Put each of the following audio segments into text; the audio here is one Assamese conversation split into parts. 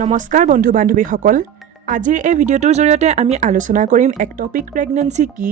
নমস্কাৰ বন্ধু বান্ধৱীসকল আজিৰ এই ভিডিঅ'টোৰ জৰিয়তে আমি আলোচনা কৰিম একটপিক প্ৰেগনেন্সি কি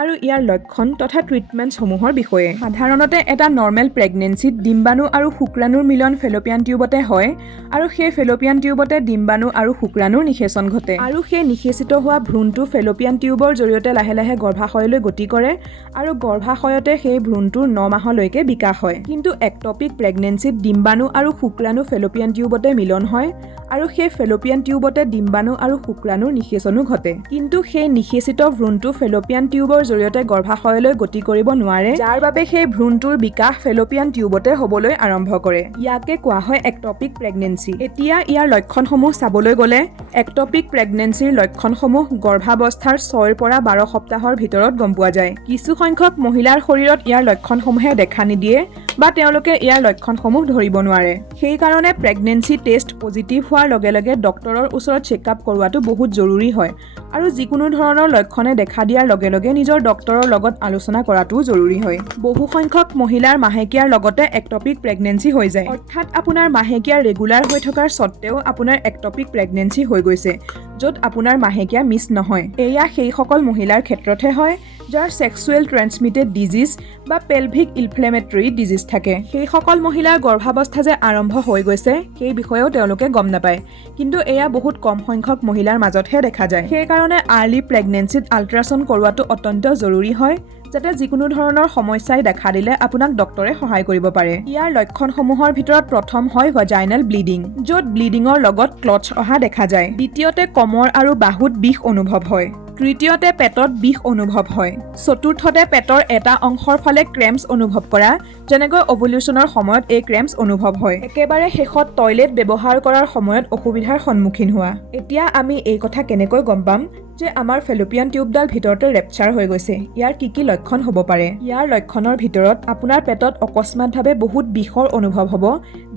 আৰু ইয়াৰ লক্ষণ তথা ট্ৰিটমেণ্টসমূহৰ বিষয়ে সাধাৰণতে এটা নৰ্মেল প্ৰেগনেন্সিত ডিম্বাণু আৰু শুক্ৰাণুৰ মিলন ফেলোপিয়ান টিউবতে হয় আৰু সেই ফেলোপিয়ান টিউবতে ডিম্বাণু আৰু শুক্ৰাণুৰ নিষেচন ঘটে আৰু সেই নিষেচিত হোৱা ভ্ৰূণটো ফেলোপিয়ান টিউবৰ জৰিয়তে লাহে লাহে গৰ্ভাশয়লৈ গতি কৰে আৰু গৰ্ভাশয়তে সেই ভ্ৰূণটোৰ 9 মাহলৈকে বিকাশ হয় কিন্তু একটপিক প্ৰেগনেন্সিত ডিম্বাণু আৰু শুক্ৰাণু ফেলোপিয়ান টিউবতে মিলন হয় আৰু সেই ফেলোপিয়ান টিউবতে ডিম্বাণু আৰু শুক্ৰাণুৰ নিষেচনো ঘটে কিন্তু সেই নিষেচিত ভ্ৰূণটো ফেলোপিয়ান টিউবৰ জৰিয়তে গৰ্ভাশয়লৈ গতি কৰিব নোৱাৰে যাৰ বাবে সেই ভ্ৰূণটোৰ বিকাশ ফেলোপিয়ান টিউবতে হ'বলৈ আৰম্ভ কৰে ইয়াকে কোৱা হয় একটপিক প্ৰেগনেন্সি এতিয়া ইয়াৰ লক্ষণসমূহ চাবলৈ গ'লে একটপিক প্ৰেগনেন্সিৰ লক্ষণসমূহ গৰ্ভাৱস্থাৰ 6 পৰা 12 সপ্তাহৰ ভিতৰত গম পোৱা যায় কিছু সংখ্যক মহিলাৰ শৰীৰত ইয়াৰ লক্ষণসমূহে দেখা নিদিয়ে বা তেওঁলোকে ইয়াৰ লক্ষণসমূহ ধৰিব নোৱাৰে সেই কাৰণে প্ৰেগনেন্সি টেষ্ট পজিটিভ হোৱাৰ লগে লগে ডক্টৰৰ ওচৰত চেকআপ কৰোৱাটো বহুত জৰুৰী হয় আৰু যিকোনো ধৰণৰ লক্ষণে দেখা দিয়াৰ লগে লগে নিজৰ ডক্টৰৰ লগত আলোচনা কৰাটো জৰুৰী হয় বহু সংখ্যক মহিলাৰ মাহেকীয়াৰ লগতে একটপিক প্ৰেগনেন্সি হৈ যায় অৰ্থাৎ আপোনাৰ মাহেকীয়া ৰেগুলাৰ হৈ থকাৰ সত্ত্বেও আপোনাৰ একটপিক প্ৰেগনেন্সি হৈ গৈছে য'ত আপোনাৰ মাহেকীয়া মিছ নহয় এয়া সেই সকল মহিলাৰ ক্ষেত্ৰতহে হয় যাৰ সেক্সুৱেল ট্ৰান্সমিটেড ডিজিজ বা পেলভিক ইনফ্লেমেটৰী ডিজিজ থাকে সেই সকল মহিলাৰ গৰ্ভাৱস্থা যে আৰম্ভ হৈ গৈছে সেই বিষয়েও তেওঁলোকে গম নাপায় কিন্তু এয়া বহুত কম সংখ্যক মহিলাৰ মাজতহে দেখা যায় সেই কাৰণে আৰ্লি প্ৰেগনেন্সিত আল্ট্ৰাছাউণ্ড কৰোৱাটো অত্যন্ত জৰুৰী হয় যাতে যিকোনো ধৰণৰ সমস্যাই দেখা দিলে আপোনাক ডক্টৰে সহায় কৰিব পাৰে ইয়াৰ লক্ষণসমূহৰ ভিতৰত প্ৰথম হয় ভাজাইনাল ব্লিডিং য'ত ব্লিডিঙৰ লগত ক্লটছ অহা দেখা যায় দ্বিতীয়তে কমৰ আৰু বাহুত বিষ অনুভৱ হয় তৃতীয়তে পেটত বিষ অনুভৱ হয় চতুৰ্থতে পেটৰ এটা অংশৰ ফালে ক্ৰেম্পছ অনুভৱ কৰা যেনেকৈ অভুলেশ্যনৰ সময়ত এই ক্ৰেম্পছ অনুভৱ হয় একেবাৰে শেষত টয়লেট ব্যৱহাৰ কৰাৰ সময়ত অসুবিধাৰ সন্মুখীন হোৱা এতিয়া আমি এই কথা কেনেকৈ গম পাম যে আমাৰ ফেলোপিয়ান টিউবডাল ভিতৰতে ৰেপচাৰ হৈ গৈছে ইয়াৰ কি লক্ষণ হ'ব পাৰে ইয়াৰ লক্ষণৰ ভিতৰত আপোনাৰ পেটত অকস্মাতভাৱে বহুত বিষৰ অনুভৱ হ'ব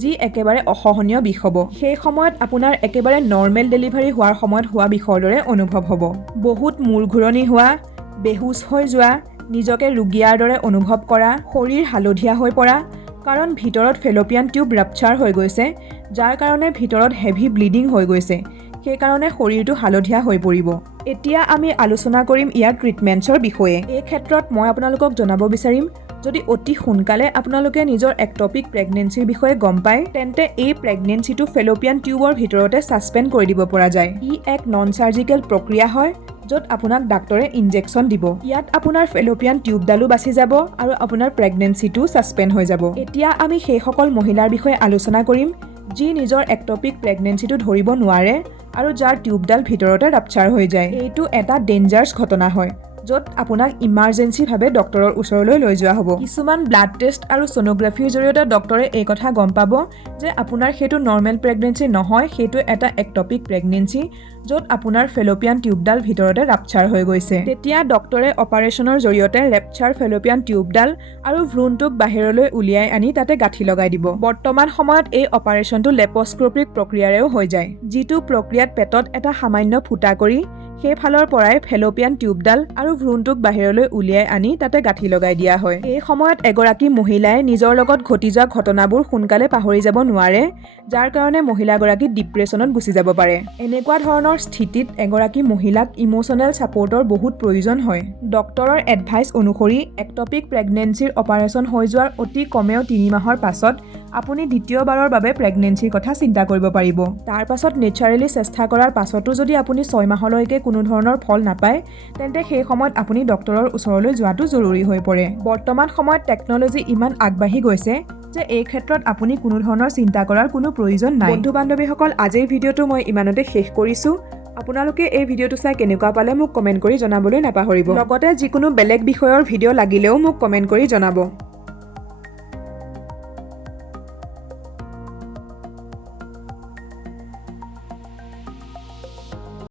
যি একেবাৰে অসহনীয় বিষ হ'ব সেই সময়ত আপোনাৰ একেবাৰে নৰ্মেল ডেলিভাৰী হোৱাৰ সময়ত হোৱা বিষৰ দৰে অনুভৱ হ'ব বহুত মূৰ ঘূৰণি হোৱা বেহুচ হৈ যোৱা নিজকে ৰুগীয়াৰ দৰে অনুভৱ কৰা শৰীৰ হালধীয়া হৈ পৰা কাৰণ ভিতৰত ফেলোপিয়ান টিউব ৰাপচাৰ হৈ গৈছে যাৰ কাৰণে ভিতৰত হেভি ব্লিডিং হৈ গৈছে সেই কাৰণে শৰীৰটো হালধীয়া হৈ পৰিব এতিয়া আমি আলোচনা কৰিম ইয়াৰ ট্ৰিটমেণ্টছৰ বিষয়ে এই ক্ষেত্ৰত মই আপোনালোকক জনাব বিচাৰিম যদি অতি সোনকালে আপোনালোকে নিজৰ একটপিক প্ৰেগনেন্সিৰ বিষয়ে গম পায় তেন্তে এই প্ৰেগনেন্সিটো ফেলোপিয়ান টিউবৰ ভিতৰতে ছাছপেণ্ড কৰি দিব পৰা যায় ই এক নন চাৰ্জিকেল প্ৰক্ৰিয়া হয় য'ত আপোনাক ডাক্তৰে ইনজেকশ্যন দিব ইয়াত আপোনাৰ ফেলোপিয়ান টিউবডালো বাচি যাব আৰু আপোনাৰ প্ৰেগনেন্সিটো ছাছপেণ্ড হৈ যাব এতিয়া আমি সেই সকল মহিলাৰ বিষয়ে আলোচনা কৰিম যি নিজৰ একটপিক প্ৰেগনেন্সিটো ধৰিব নোৱাৰে আৰু যাৰ টিউবডাল ভিতৰতে ৰাপচাৰ হৈ যায় এইটো এটা ডেঞ্জাৰাছ ঘটনা হয় য'ত আপোনাক ইমাৰ্জেঞ্চিভাৱে ডক্টৰৰ ওচৰলৈ লৈ যোৱা হ'ব কিছুমান ব্লাড টেষ্ট আৰু ছ'ন'গ্ৰাফিৰ জৰিয়তে ডক্টৰে এই কথা গম পাব যে আপোনাৰ সেইটো নৰ্মেল প্ৰেগনেন্সি নহয় সেইটো এটা একটপিক প্ৰেগনেন্সি য'ত আপোনাৰ ফেলোপিয়ান টিউবডাল ভিতৰতে ৰাপচাৰ হৈ গৈছে তেতিয়া ডক্টৰে অপাৰেশ্যনৰ জৰিয়তে ৰেপচাৰ ফেলোপিয়ান টিউবডাল আৰু ভ্ৰূণটোক বাহিৰলৈ উলিয়াই আনি তাতে গাঁঠি লগাই দিব বৰ্তমান সময়ত এই অপাৰেশ্যনটো লেপস্কোপিক প্ৰক্ৰিয়াৰেও হৈ যায় যিটো প্ৰক্ৰিয়াত পেটত এটা সামান্য ফুটা কৰি সেই ফালৰ পৰাই ফেলোপিয়ান টিউবডাল আৰু ভ্ৰূণটোক বাহিৰলৈ উলিয়াই আনি তাতে গাঁঠি লগাই দিয়া হয় এই সময়ত এগৰাকী মহিলাই নিজৰ লগত ঘটি যোৱা ঘটনাবোৰ সোনকালে পাহৰি যাব নোৱাৰে যাৰ কাৰণে মহিলাগৰাকী ডিপ্ৰেছনত গুচি যাব পাৰে এনেকুৱা ধৰণৰ স্থিতিত এগৰাকী মহিলাক ইমোচনেল ছাপোৰ্টৰ বহুত প্ৰয়োজন হয় ডক্টৰৰ এডভাইচ অনুসৰি একটপিক প্ৰেগনেন্সিৰ অপাৰেশ্যন হৈ যোৱাৰ অতি কমেও 3 মাহৰ পাছত আপুনি দ্বিতীয়বাৰৰ বাবে প্ৰেগনেন্সিৰ কথা চিন্তা কৰিব পাৰিব তাৰ পাছত নেচাৰেলি চেষ্টা কৰাৰ পাছতো যদি আপুনি 6 মাহলৈকে কোনো ধৰণৰ ফল নাপায় তেন্তে সেই সময়ত আপুনি ডক্টৰৰ ওচৰলৈ যোৱাটো জৰুৰী হৈ পৰে বৰ্তমান সময়ত টেকন'লজি ইমান আগবাঢ়ি গৈছে যে এই ক্ষেত্ৰত আপুনি কোনো ধৰণৰ চিন্তা কৰাৰ কোনো প্ৰয়োজন নাই বন্ধু বান্ধৱীসকল আজিৰ ভিডিঅ'টো মই ইমানতে শেষ কৰিছোঁ আপোনালোকে এই ভিডিঅ'টো চাই কেনেকুৱা পালে মোক কমেণ্ট কৰি জনাবলৈ নাপাহৰিব লগতে যিকোনো বেলেগ বিষয়ৰ ভিডিঅ' লাগিলেও মোক কমেণ্ট কৰি জনাব